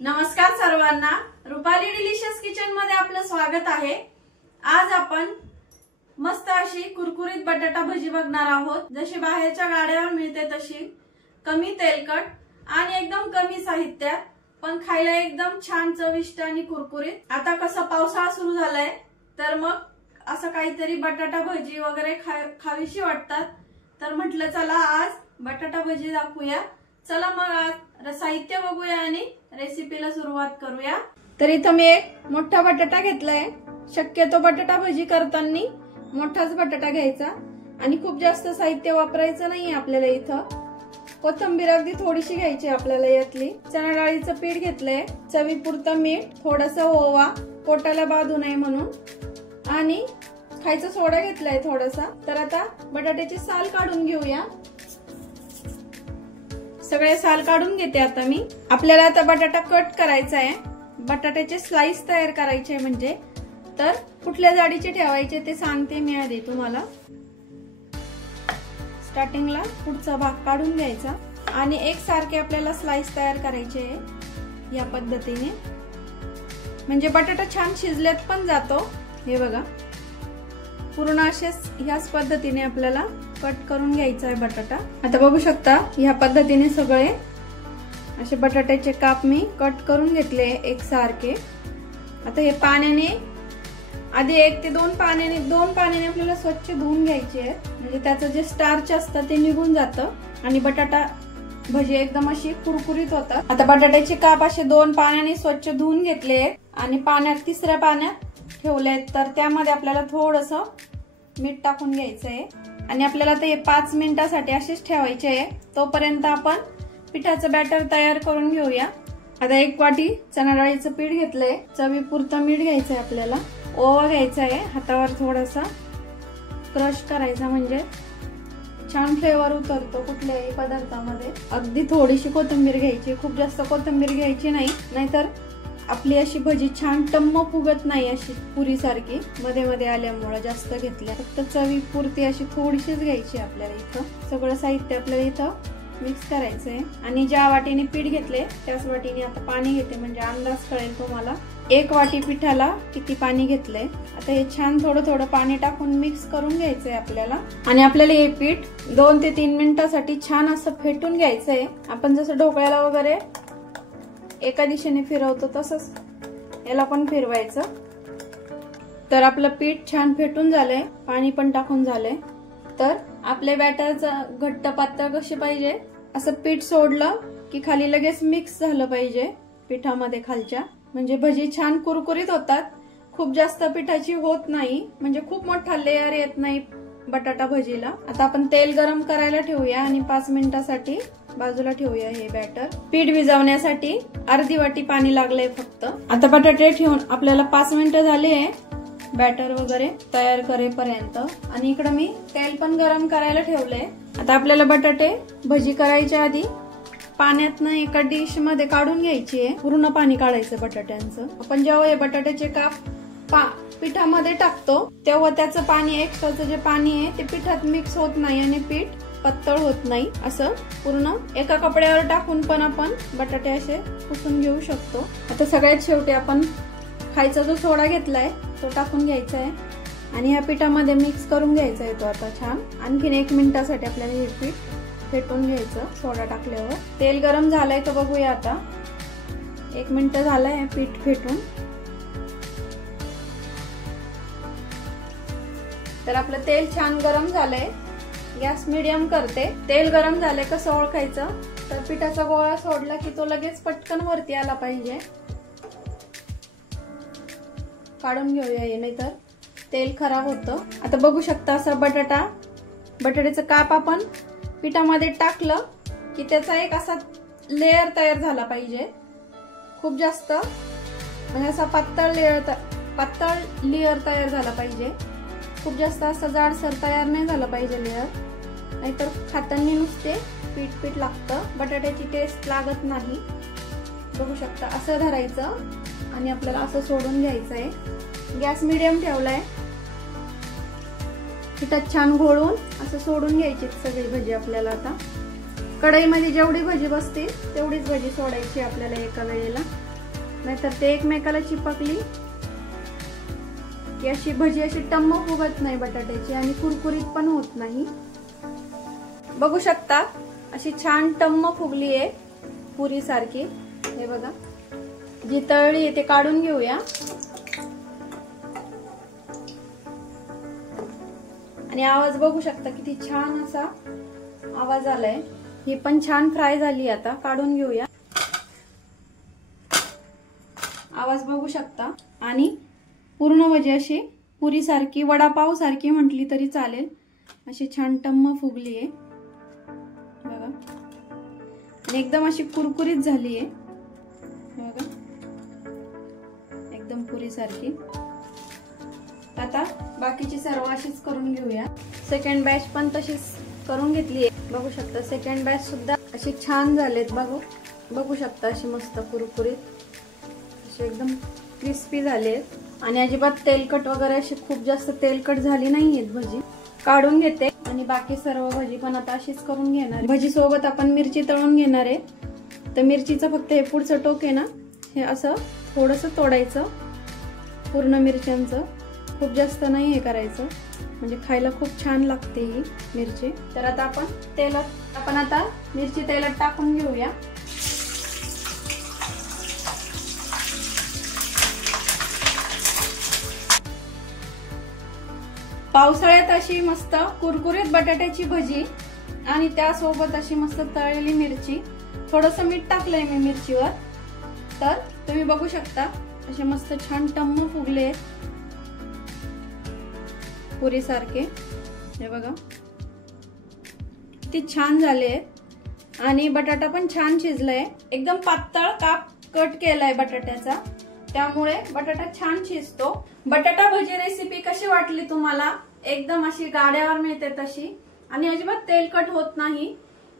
नमस्कार सर्वांना, Rupali delicious kitchen मध्ये आपलं स्वागत आहे। आज आपण मस्त अशी कुरकुरीत बटाटा भजी बघणार आहोत। जशी बाहेरच्या गाड्यावर मिळते तशी कमी तेलकट आणि एकदम कमी साहित्यात, पण खायला एकदम छान चविष्ट आणि कुरकुरीत। आता कसं पावसाळा सुरू झालाय तर मग असं काहीतरी बटाटा भजी वगैरे खावीशी वाटतात, तर म्हटलं चला आज बटाटा भजी दाखवूया। चला मग आज साहित्य बघूया आणि रेसिपीला सुरुवात करूया। तर इथं मी एक मोठा बटाटा घेतलाय। शक्यतो बटाटा भजी करताना मोठाच बटाटा घ्यायचा आणि खूप जास्त साहित्य वापरायचं नाही आपल्याला। इथं कोथिंबीर अगदी थोडीशी घ्यायची आपल्याला यातली। चणा डाळीचं पीठ घेतलंय, चवीपुरतं मीठ, थोडासा ओवा पोटाला बाधू नये म्हणून, आणि खायचा सोडा घेतलाय थोडासा। तर आता बटाट्याची साल काढून घेऊया। सगळे साल काढून घेते आता मी। आपल्याला आता बटाटा कट करायचा आहे, बटाट्याचे स्लाइस तयार करायचे म्हणजे, तर कुठल्या जाडीचे ठेवायचे ते सांगते मी आधी तुम्हाला। स्टार्टिंगला पुढचा भाग काढून घ्यायचा आणि एक सारखे आपल्याला स्लाइस तयार करायचे या पद्धतीने, म्हणजे बटाटा छान शिजल्यात पण जातो। हे बघा, पूर्ण असेच ह्याच पद्धतीने आपल्याला कट करून घ्यायचा आहे बटाटा। आता बघू शकता ह्या पद्धतीने सगळे असे बटाट्याचे काप मी कट करून घेतले एक सारखे। आता हे पाण्याने आधी 1 ते 2 पाण्याने आपल्याला स्वच्छ धुवून घ्यायचे आहे, म्हणजे त्याचं जे स्टार्च असतं ते निघून जातं आणि बटाटा भजी एकदम अशी कुरकुरीत होतात। आता बटाट्याचे काप असे 2 पाण्याने स्वच्छ धुवून घेतले आणि तिसऱ्या पाण्यात ठेवले, तर त्यामध्ये आपल्याला थोडंसं मीठ टाकून घ्यायचं आहे आणि आपल्याला ते 5 मिनिटांसाठी असेच ठेवायचे आहे। तोपर्यंत आपण पिठाचं बॅटर तयार करून घेऊया। आता 1 वाटी चणा डाळीचं पीठ घेतलंय, चवीपुरतं मीठ घ्यायचंय आपल्याला, ओवा घ्यायचा आहे, हातावर थोडासा क्रश करायचा म्हणजे छान फ्लेवर उतरतो कुठल्याही पदार्थामध्ये। अगदी थोडीशी कोथिंबीर घ्यायची, खूप जास्त कोथिंबीर घ्यायची नाही, नाहीतर आपली अशी भजी छान टम्म फुगत नाही, अशी पुरी सारखी मध्ये मध्ये आल्यामुळे जास्त घेतल्या। फक्त चवी पुरती अशी थोडीशीच घ्यायची आपल्याला। इथं सगळं साहित्य आपल्याला इथं मिक्स करायचंय आणि ज्या वाटीने पीठ घेतले त्याच वाटीने आता पाणी घेते, म्हणजे अंदाज कळेल तुम्हाला 1 वाटी पिठाला किती पाणी घेतलंय। आता हे छान थोडं थोडं पाणी टाकून मिक्स करून घ्यायचंय आपल्याला आणि आपल्याला हे पीठ 2 ते 3 मिनिटांसाठी छान असं फेटून घ्यायचंय। आपण जसं ढोकळ्याला वगैरे एका दिशेने फिरवतो तसंच याला पण फिरवायचं। तर आपलं पीठ छान फेटून झालंय, पाणी पण टाकून झालंय। तर आपल्या बॅटरचं घट्ट पातळ कसे पाहिजे, असं पीठ सोडलं की खाली लगेच मिक्स झालं पाहिजे पिठामध्ये खालच्या, म्हणजे भजी छान कुरकुरीत होतात। खूप जास्त पिठाची होत नाही, म्हणजे खूप मोठा लेयर येत नाही बटाटा भजीला। आता आपण तेल गरम करायला ठेवूया आणि 5 मिनिटांसाठी बाजूला ठेवूया हे बॅटर। पीठ भिजवण्यासाठी अर्धी वाटी पाणी लागलंय फक्त। आता बटाटे ठेवून आपल्याला 5 मिनिटं झाली आहे बॅटर वगैरे तयार करेपर्यंत, आणि इकडे मी तेल पण गरम करायला ठेवलंय। आता आपल्याला बटाटे भजी करायच्या आधी पाण्यातनं एका डिश मध्ये काढून घ्यायची आहे, पूर्ण पाणी काढायचं बटाट्यांचं। आपण जेव्हा हे बटाट्याचे काप पिठामध्ये टाकतो तेव्हा त्याचं पाणी, एक्स्ट्राचं जे पाणी आहे ते पिठात मिक्स होत नाही आणि पीठ पातळ होत नाही। असं पूर्ण एका कपड्यावर टाकून पण आपण बटाटे असे पुसून घेऊ शकतो। आता सगळ्यात शेवटी आपण खायचा जो सोडा घेतलाय तो टाकून घ्यायचा आहे आणि ह्या पिठामध्ये मिक्स करून घ्यायचा आहे तो आता छान। आणखीन 1 मिनिटासाठी आपल्याला हे पीठ फेटून घ्यायचं सोडा टाकल्यावर। तेल गरम झालंय तर बघूया आता। 1 मिनिट झालंय पीठ फेटून। तर आपलं तेल छान गरम झालंय, गॅस मीडियम करते। तेल गरम झाले कसं ओळखायचं, तर पिठाचा गोळा सोडला की तो लगेच पटकन वरती आला पाहिजे। काढून घेऊया हे, नाहीतर तेल खराब होतं। आता बघू शकता असं बटाट्याचं काप आपण पिठामध्ये टाकलं की त्याचा एक असा लेयर तयार झाला पाहिजे। खूप जास्त म्हणजे असा पातळ लेयर तयार झाला पाहिजे। खूप जास्त असं जाडसर तयार नाही झाला पाहिजे लेयर, नाहीतर खाताना नुसते पीठ लागतं, बटाट्याची टेस्ट लागत नाही। बघू शकता असं धरायचं आणि आपल्याला असं सोडून घ्यायचं आहे। गॅस मीडियम ठेवलाय, पिठात छान घोळून असं सोडून घ्यायची सगळी भजी आपल्याला। आता कढईमध्ये जेवढी भजी बसते तेवढीच भजी सोडायची आपल्याला एका वेळेला। नाहीतर ते एकमेकाला चिपकली की अशी भजी अशी टम्म फुगत नाही बटाट्याची आणि कुरकुरीत पण होत नाही। बघू शकता अशी छान टम्म फुगली आहे पुरी सारखी। हे बघा जी तळली आहे ते काढून घेऊया आणि आवाज बघू शकता किती छान असा आवाज आलाय। ही पण छान फ्राय झाली, आता काढून घेऊया। आवाज बघू शकता आणि पूर्ण भजी अशी पुरी सारखी वडापाव सारखी म्हटली तरी चालेल अशी छान टम्म फुगली आहे बघा आणि एकदम अशी कुरकुरीत झाली आहे बघा, एकदम पुरी सारखी। आता बाकीची सर्व अशीच करून घेऊया। सेकंड बॅच पण तशीच करून घेतली आहे। बघू शकता सेकंड बॅच सुद्धा अशी छान झालेत। बघू शकता अशी मस्त कुरकुरीत अशी एकदम क्रिस्पी झालेत आणि अजिबात तेलकट वगैरे अशी खूप जास्त तेलकट झाली नाहीयेत भजी। काढून घेते आणि बाकी सर्व भजी पण आता अशीच करून घेणार। भजी सोबत आपण मिरची तळून घेणार आहे, तर मिरचीचं फक्त हे पुढचं टोक आहे ना, हे असं थोडंसं तोडायचं पूर्ण मिरच्यांचं, खूप जास्त नाही हे करायचं म्हणजे खायला खूप छान लागते ही मिरची। तर आता आपण आता मिरची तेलात टाकून घेऊया। पावसाळ्यात अशी मस्त कुरकुरीत बटाट्याची भजी आणि त्यासोबत अशी मस्त तळलेली मिरची, थोडंसं मीठ टाकलंय मी मिरचीवर, तर तुम्ही बघू शकता असे मस्त छान टम्म फुगले पुरी सारखे। हे बघा किती छान झाले आणि बटाटा पण छान शिजलाय। एकदम पातळ काप कट केलाय बटाट्याचा, त्यामुळे बटाटा छान शिजतो। बटाटा भजी रेसिपी कशी वाटली तुम्हाला? एकदम अशी गाड्यावर मिळते तशी आणि अजिबात तेलकट होत नाही।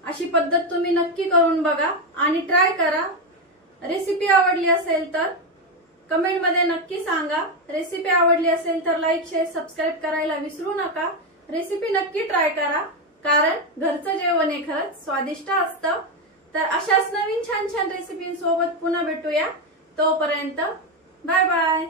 अशी पद्धत तुम्ही नक्की करून बघा आणि ट्राय करा। रेसिपी आवडली असेल तर कमेंट मध्ये नक्की सांगा। रेसिपी आवडली असेल तर लाईक शेअर सबस्क्राईब करायला विसरू नका। रेसिपी नक्की ट्राय करा, कारण घरचं जेवण हे खरंच स्वादिष्ट असतं। तर अशाच नवीन छान छान रेसिपींसोबत पुन्हा भेटूया, तोपर्यंत बाय बाय।